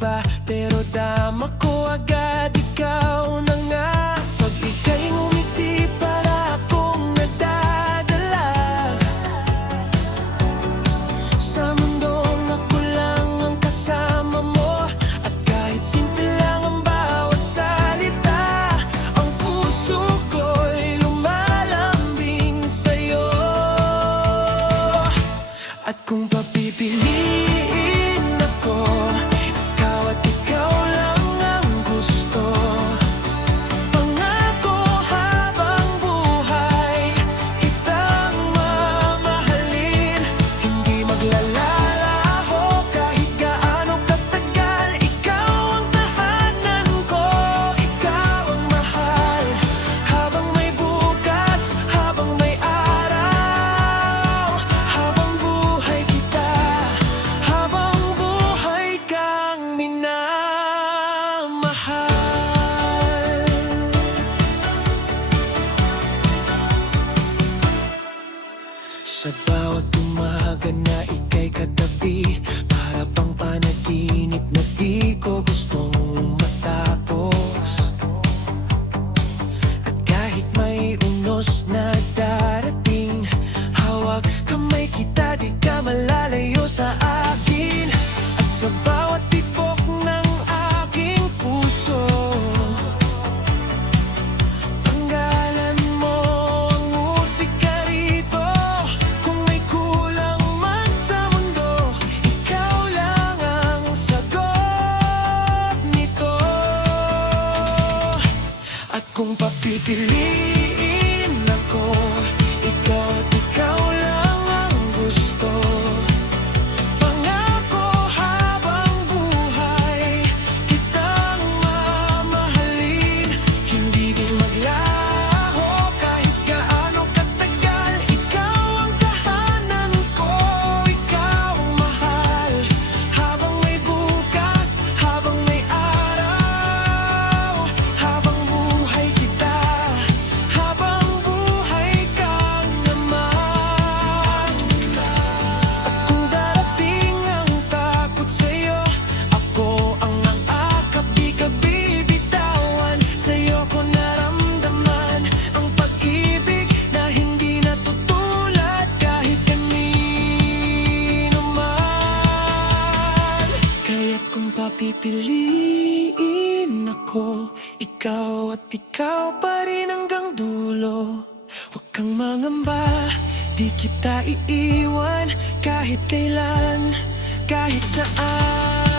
iba, pero dama ko agad ikaw na nga. Pag ika'y ngumiti, para akong nadadala sa mundong ako lang ang kasama mo. At kahit simple lang ang bawat salita, ang puso ko'y lumalambing sa'yo. At kung papipiliin ako, ikaw at ikaw lang ang gusto. Pangako habang buhay, kitang mamahalin. Hindi maglalalaho kahit gaano katagal. Ikaw ang tahanan ko, ikaw ang mahal. Habang may bukas, habang may araw, habang buhay kita, habang buhay kang minamahal. Sa bawat umaga na ika'y katabi, para bang panaginip na di ko gustong matapos. At kahit may unos na darating, hawak kamay kita, di ka malalayo sa akin. At sa bawat tibok ng aking puso, tanggalan mo ang musika rito. Kung may kulang man sa mundo, ikaw lang ang sagot nito. At kung papipiliin ako, ikaw at ikaw lang ang gusto. Pangako habang buhay, kitang mamahalin. Hindi din maglaho kahit gaano katagal. Ikaw ang tahanan ko, ikaw ang mahal. Habang may bukas, habang may araw, habang buhay kita, habang buhay kang naman. At kung darating ang takot sa'yo, ako ang aakap, di ka bibitawan. Sa'yo ko naramdaman ang pag-ibig na hindi natutulad kahit kanino man. Kaya't kung papipiliin ako, ikaw at ikaw pa rin hanggang dulo. Huwag kang mangamba, di kita iiwan kahit kailan, kahit saan.